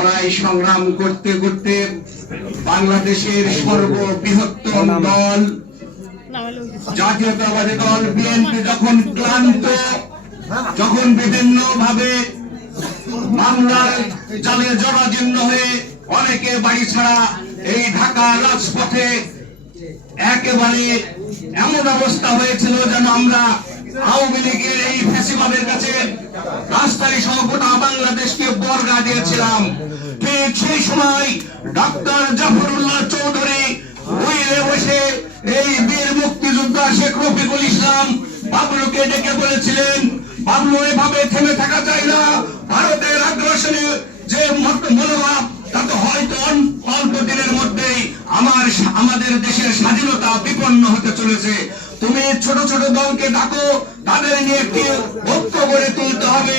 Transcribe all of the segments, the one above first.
লড়াই সংগ্রাম করতে করতে বাংলাদেশের সর্ববৃহত্তম দল জাতীয়তাবাদী দল বিএনপি যখন ক্লান্ত, যখন বিভিন্ন ভাবে মামলার জালে জরাজীর্ণ হয়ে অনেকে বাড়ি ছাড়া এই ঢাকা রাজপথে একেবারে এমন অবস্থা হয়েছিল যেন আমরা আওয়ামী লীগের এই ফ্যাসিবাদের কাছে রাজধানী সহ গোটা বাংলাদেশকে বর্গা দিয়েছিলাম। ঠিক সেই সময় ডক্টর জাফরুল্লাহ চৌধুরী হুইলে বসে এই বীর মুক্তিযোদ্ধা শেখ রফিকুল ইসলাম বাবলুকে ডেকে বলেছিলেন, বাবলু এভাবে থেমে থাকা যায় না, ভারতের আগ্রাসনে যে মনোভাব তাতে হয়তো অল্প দিনের মধ্যেই আমাদের দেশের স্বাধীনতা বিপন্ন হতে চলেছে। তুমি ছোট ছোট দলকে ডাকো, তাদের নিয়ে একটি ঐক্য গড়ে তুলতে হবে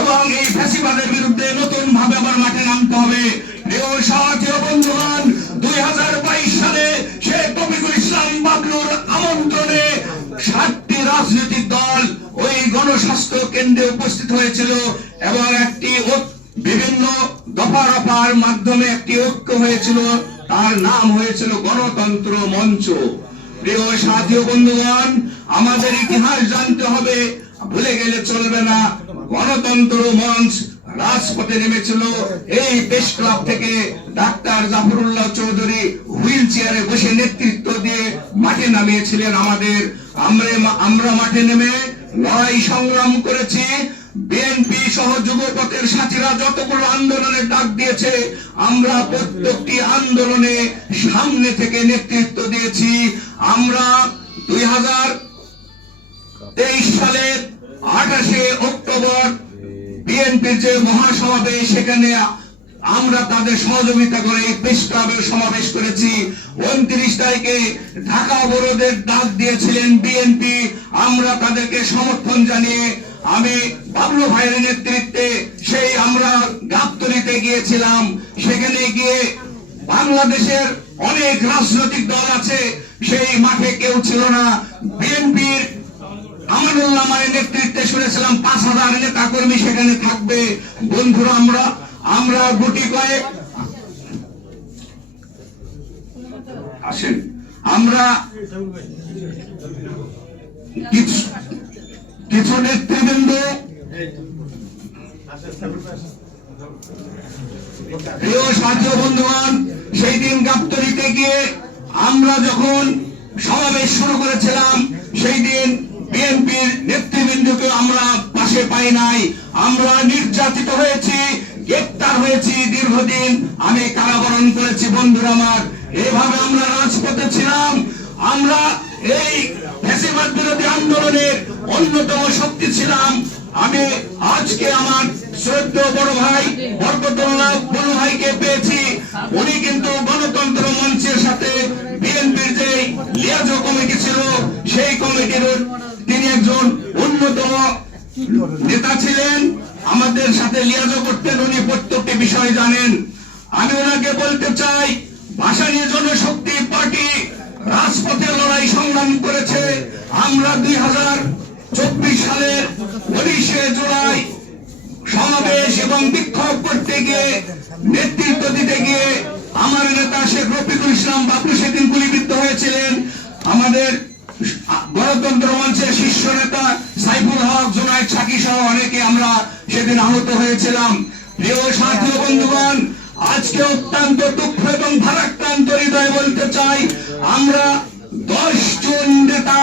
এবং এই ফ্যাসিবাদের বিরুদ্ধে নতুন ভাবে আবার মাঠে নামতে হবে। প্রিয় সাথী ও বন্ধুগণ, 2022 সালে শেখ রফিকুল ইসলাম বাবলুর আমন্ত্রণে 7টি রাজনৈতিক দল ওই গণস্বাস্থ্য কেন্দ্রে উপস্থিত হয়েছিল এবং একটি বিভিন্ন দফা রফার মাধ্যমে একটি ঐক্য হয়েছিল, তার নাম হয়েছিল গণতন্ত্র মঞ্চ। প্রিয় সাথী ও বন্ধুগণ, আমাদের ইতিহাস জানতে হবে, ভুলে গেলে চলবে না। গণতন্ত্র মঞ্চ রাজপথে নেমেছিল এই প্রেস ক্লাব থেকে। ডাক্তার জাফরুল্লাহ চৌধুরী হুইল চেয়ারে বসে নেতৃত্ব দিয়ে মাঠে নামিয়েছিলেন আমাদের। আমরা মাঠে নেমে লড়াই সংগ্রাম করেছি। বিএনপি সহ যুগপথের সাথীরা যতগুলো আন্দোলনের ডাক দিয়েছে, আমরা প্রত্যেকটি আন্দোলনে সামনে থেকে নেতৃত্ব দিয়েছি। আমরা 2023 সালের 28শে অক্টোবর বিএনপির যে মহাসমাবেশ, সেখানে আমরা তাদের সহযোগিতা করে এই প্রেস ক্লাবের সমাবেশ করেছি। 29 তারিখে ঢাকা অবরোধের ডাক দিয়েছিলেন বিএনপি, আমরা তাদেরকে সমর্থন জানিয়ে আমি বাবলু ভাইয়ের নেতৃত্বে সেই আমরা গাবতলীতে গিয়েছিলাম। সেখানে গিয়ে বাংলাদেশের অনেক রাজনৈতিক দল আছে, সেই মাঠে কেউ ছিল না। বিএনপির আমানুল্লাহ মায়ের নেতৃত্বে শুনেছিলাম 5000 নেতা কর্মী সেখানে থাকবে। বন্ধুরা, আমরা গুটি কয়েক আসেন, আমরা কিছু নেতৃবৃন্দ, প্রিয় সাথী ও বন্ধুগণ, সেই দিন গাবতলীতে গিয়ে আমরা যখন সমাবেশ শুরু করেছিলাম, সেই দিন বিএনপির নেতৃবৃন্দকে আমরা পাশে পাই নাই। আমরা নির্যাতিত হয়েছি, গ্রেপ্তার হয়েছি, দীর্ঘদিন আমি কারাবরণ করেছি। বন্ধুরা আমার, এইভাবে আমরা রাজপথে ছিলাম। আমরা এই ফ্যাসিবাদ বিরোধী আন্দোলনের অন্যতম শক্তি ছিলাম। আমি আজকে আমার শ্রদ্ধেয় বড় ভাই বরকতুল্লাহ বড় ভাইকে পেয়েছি। উনি কিন্তু গণতন্ত্র মঞ্চের সাথে বিএনপির যে লিয়াজো কমিটি ছিল, সেই কমিটির তিনি একজন অন্যতম নেতা ছিলেন, আমাদের সাথে লিয়াজো করতেন, উনি প্রত্যেকটি বিষয় জানেন। আমি ওনাকে বলতে চাই, ভাসানী জনশক্তি পার্টি রাজপথে লড়াই সংগ্রাম করেছে। আমরা 2024 সালের 19শে জুলাই সমাবেশ এবং বিক্ষোভ করতে গিয়ে, নেতৃত্ব দিতে গিয়ে আমার নেতা শেখ রফিকুল ইসলাম বাবলু সেদিন গুলিবিদ্ধ হয়েছিলেন। আমাদের গণতন্ত্র মঞ্চের শীর্ষ নেতা সাইফুল হক, জোনায়েদ সাকি সহ অনেকে আমরা সেদিন আহত হয়েছিলাম। প্রিয় সাথী ও বন্ধুগণ, আজকে অত্যন্ত দুঃখ এবং ভারাক্রান্ত হৃদয়ে বলতে চাই, আমরা 10 জন নেতা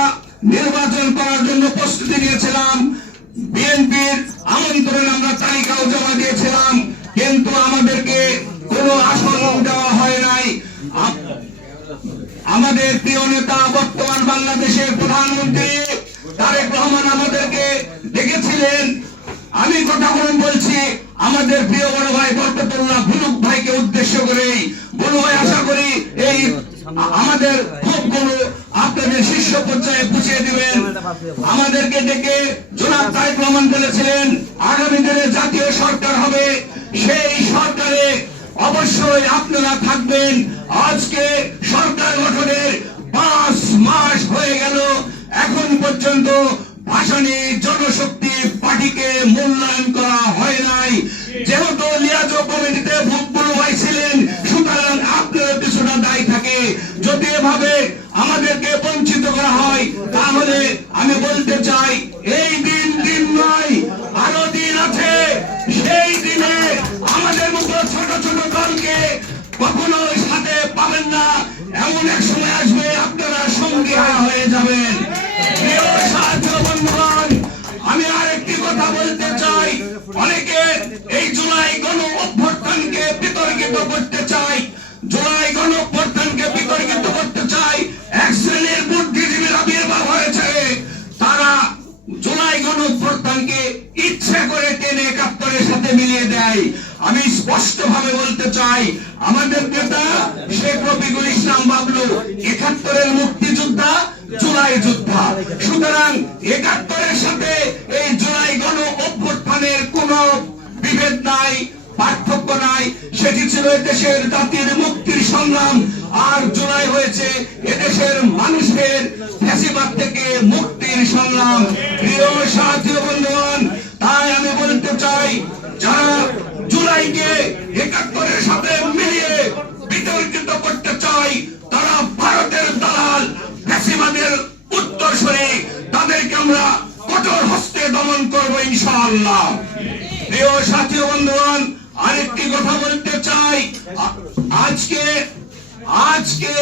নির্বাচন করার জন্য প্রস্তুতি নিয়েছিলাম। বিএনপির আমন্ত্রণে আমরা তালিকাও জমা দিয়েছিলাম, কিন্তু আমাদেরকে কোনো আসন দেওয়া হয় নাই। আমাদের প্রিয় নেতা, বর্তমান বাংলাদেশের প্রধানমন্ত্রী তারেক রহমান আমাদেরকে ডেকেছিলেন। আমি কথা বলছি আমাদের প্রিয় বড় ভাই বরকতুল্লাহ বুলুক ভাইকে উদ্দেশ্য করে। বড় ভাই, আশা করি এই আমাদের ক্ষোভগুলো আপনাদের শীর্ষ পর্যায়ে পৌঁছে দিবেন। আমাদেরকে ডেকে জনাব তারেক রহমান বলেছিলেন, আগামী দিনে জাতীয় সরকার হবে, সেই সরকারে অবশ্যই আপনারা থাকবেন। আজকে সরকার গঠনের 5 মাস হয়ে গেল, এখন পর্যন্ত ভাসানী জনশক্তি পার্টিকে মূল্যায়ন করা হয় নাই। যেহেতু লিয়াজো কমিটিতে কখনোই সাথে পাবেন না। এমন এক সময় আসবে আপনারা সঙ্গী হয়ে যাবেন। প্রিয় সাথী ও বন্ধুগণ, আমি আরেকটি কথা বলতে চাই। অনেকে এই জুলাই গণ অভ্যুত্থানকে বিতর্কিত করতে চাই, জুলাই গণ অভ্যুত্থানকে বিতর্কিত করতে চাই। এক শ্রেণীর বুদ্ধিজীবীর আবির্ভাব হয়েছে, তারা জুলাই গণ অভ্যুত্থানকে ইচ্ছে করে টেনে ৭১-এর সাথে মিলিয়ে দেয়। আমি স্পষ্ট ভাবে বলতে চাই, আমাদের নেতা শেখ রফিকুল ইসলাম বাবলু ৭১-এর মুক্তিযোদ্ধা, জুলাই যোদ্ধা। সুতরাং ৭১-এর সাথে এই জুলাই গণ অভ্যুত্থানের কোন বিভেদ নাই, পার্থক্য নাই। সেটি ছিল এদেশের জাতির মুক্তির সংগ্রাম, আর জুলাই হয়েছে এদেশের মানুষের ফ্যাসিবাদ থেকে মুক্তির সংগ্রাম। প্রিয় সাথী ও বন্ধুগণ, তাই আমি বলতে চাই, যারা জুলাইকে ৭১-এর সাথে মিলিয়ে বিতর্কিত করতে চাই, তারা ভারতের দালাল, ফ্যাসিবাদের উত্তরসূরি। তাদেরকে আমরা কঠোর হস্তে দমন করবো ইনশাআল্লাহ। প্রিয় সাথী ও বন্ধুগণ, আরেকটি কথা বলতে চাই। আজকে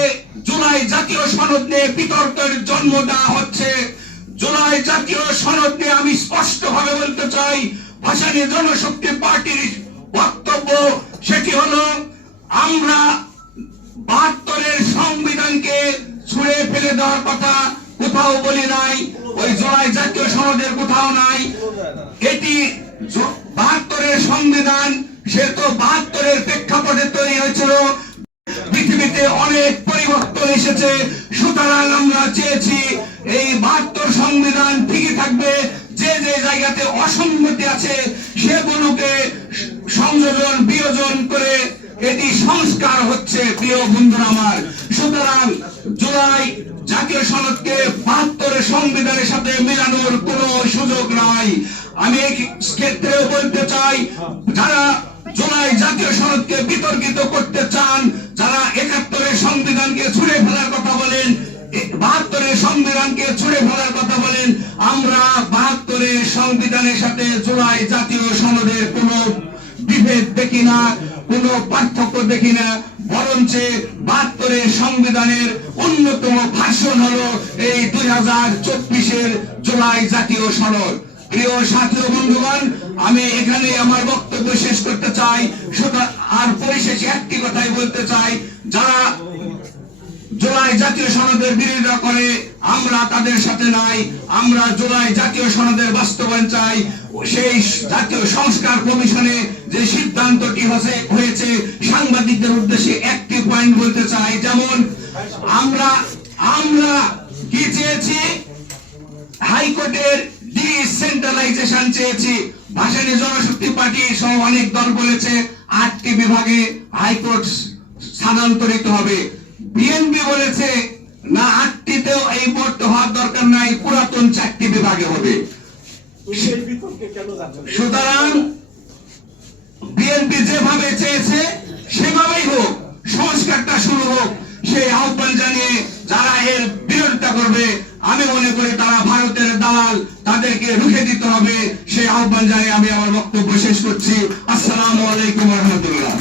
জুলাই জাতীয় সনদ নিয়ে বিতর্কের জন্ম দেওয়া হচ্ছে। জুলাই জাতীয় সনদ নিয়ে আমি স্পষ্ট ভাবে বলতে চাই, ভাসানী জনশক্তি পার্টির বক্তব্য সেটি হলো, আমরা ৭২-এর সংবিধানকে ছুঁড়ে ফেলে দেওয়ার কথা কোথাও বলি নাই, ওই জুলাই জাতীয় সনদের কোথাও নাই। এটি ৭২-এর সংবিধান, সে তো ৭২-এর প্রেক্ষাপটে তৈরি হয়েছিল। পৃথিবীতে অনেক পরিবর্তন এসেছে, সুতরাং আমরা চেয়েছি এই ৭২ সংবিধান ঠিকই থাকবে। যে যে জায়গাতে অসঙ্গতি আছে সেগুলোকে সংযোজন বিয়োজন করে এটি সংস্কার হচ্ছে। প্রিয় বন্ধুরা আমার, সুতরাং জুলাই জাতীয় সনদকে ৭২-এর সংবিধানের সাথে মেলানোর কোনো সুযোগ নাই। আমি এই ক্ষেত্রে বলতে চাই, যারা জুলাই জাতীয় সনদকে বিতর্কিত করতে চান, যারা ৭১-এর সংবিধানকে ছুঁড়ে ফেলার কথা বলেন, ৭২-এর সংবিধানকে ছুঁড়ে ফেলার কথা বলেন, আমরা ৭২-এর সংবিধানের সাথে জুলাই জাতীয় সনদের কোনো বিভেদ দেখি না, কোনো পার্থক্য দেখি না। বরঞ্চ ৭২-এর সংবিধানের অন্যতম ভাষণ হলো এই ২০২৪-এর জুলাই জাতীয় সনদ। প্রিয় সাথী ও বন্ধুগণ, আমি এখানে আমার বক্তব্য শেষ করতে চাই। আর পরিশেষে একটি কথাই বলতে চাই, যারা জুলাই জাতীয় সনদের বিরোধিতা করে আমরা তাদের সাথে নাই। আমরা জুলাই জাতীয় সনদের বাস্তবায়ন চাই। সেই জাতীয় সংস্কার কমিশনে যে সিদ্ধান্তটি হয়েছে, সাংবাদিকদের উদ্দেশ্যে একটি পয়েন্ট বলতে চাই। যেমন আমরা কি চেয়েছি, হাইকোর্টের ডিসেন্ট্রালাইজেশন চেয়েছি। ভাসানী জনশক্তি পার্টি সহ অনেক দল বলেছে ৮টি বিভাগে হাইকোর্ট স্থানান্তরিত হবে। বিএনপি বলেছে না, ৮টিতেও এই বোর্ড হওয়ার দরকার নাই, পুরাতন ৪টি বিভাগে হবে। সুতরাং বিএনপি যেভাবে চেয়েছে সেভাবেই হোক, সংস্কারটা শুরু হোক। সেই আহ্বান জানিয়ে যারা এর বিরোধিতা করবে, আমি মনে করি তারা ভারতের দালাল, তাদেরকে রুখে দিতে হবে। সেই আহ্বান জানিয়ে আমি আমার বক্তব্য শেষ করছি। আসসালামু আলাইকুম ওয়া রাহমাতুল্লাহ।